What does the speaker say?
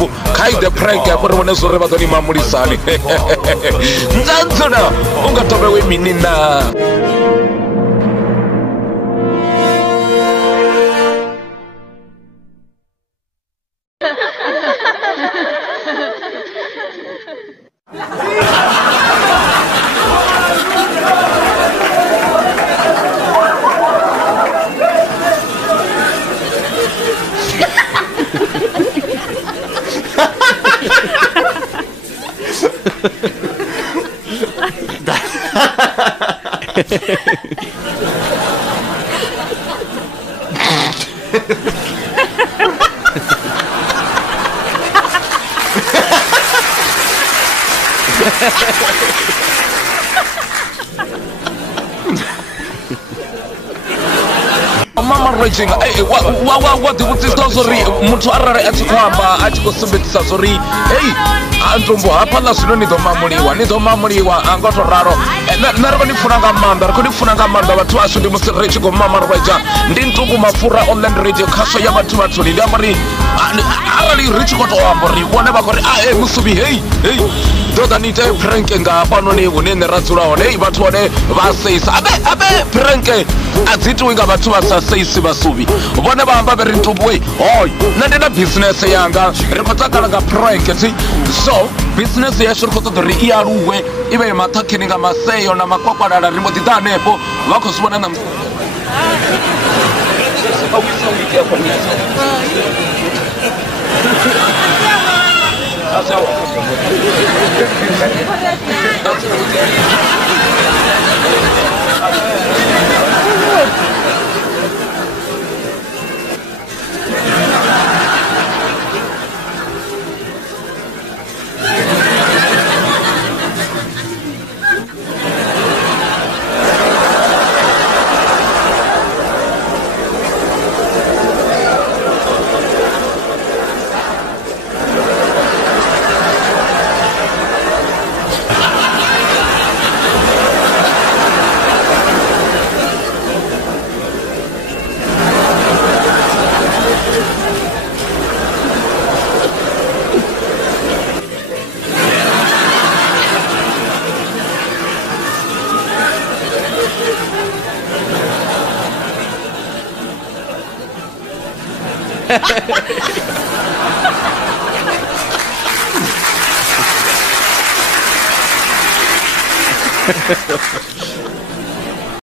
ntumbu kaide prank yakore wona zore batoni mamulisani nzanzona ungatobe weminina Mama raging what sorry muthu arare atikwamba atikosumbetisa sorry hey antumbo hapana zvino nidomamuliwa angoto raro nariko ndifuna ngamanda vatu vasu ndimusirechiko mama raja ndintungu mafura online radio kasho ya vatu vatuli ndiambari arali richikotoambori vone vakori musubi hey doda nite prank ngapano nevunene radzurawo nei vatu vone vaseisa abe prank adzitiwinga vatu vasaseisi vasuvi vone vahamba veri ntumbu wei hoy nandina business yanga rikotakalanga prank ti so business yasho rikotodori iyaruwe ive matakeninga maseyo na makwakwadala rimodidhanepo vakosivona na Ha ha ha.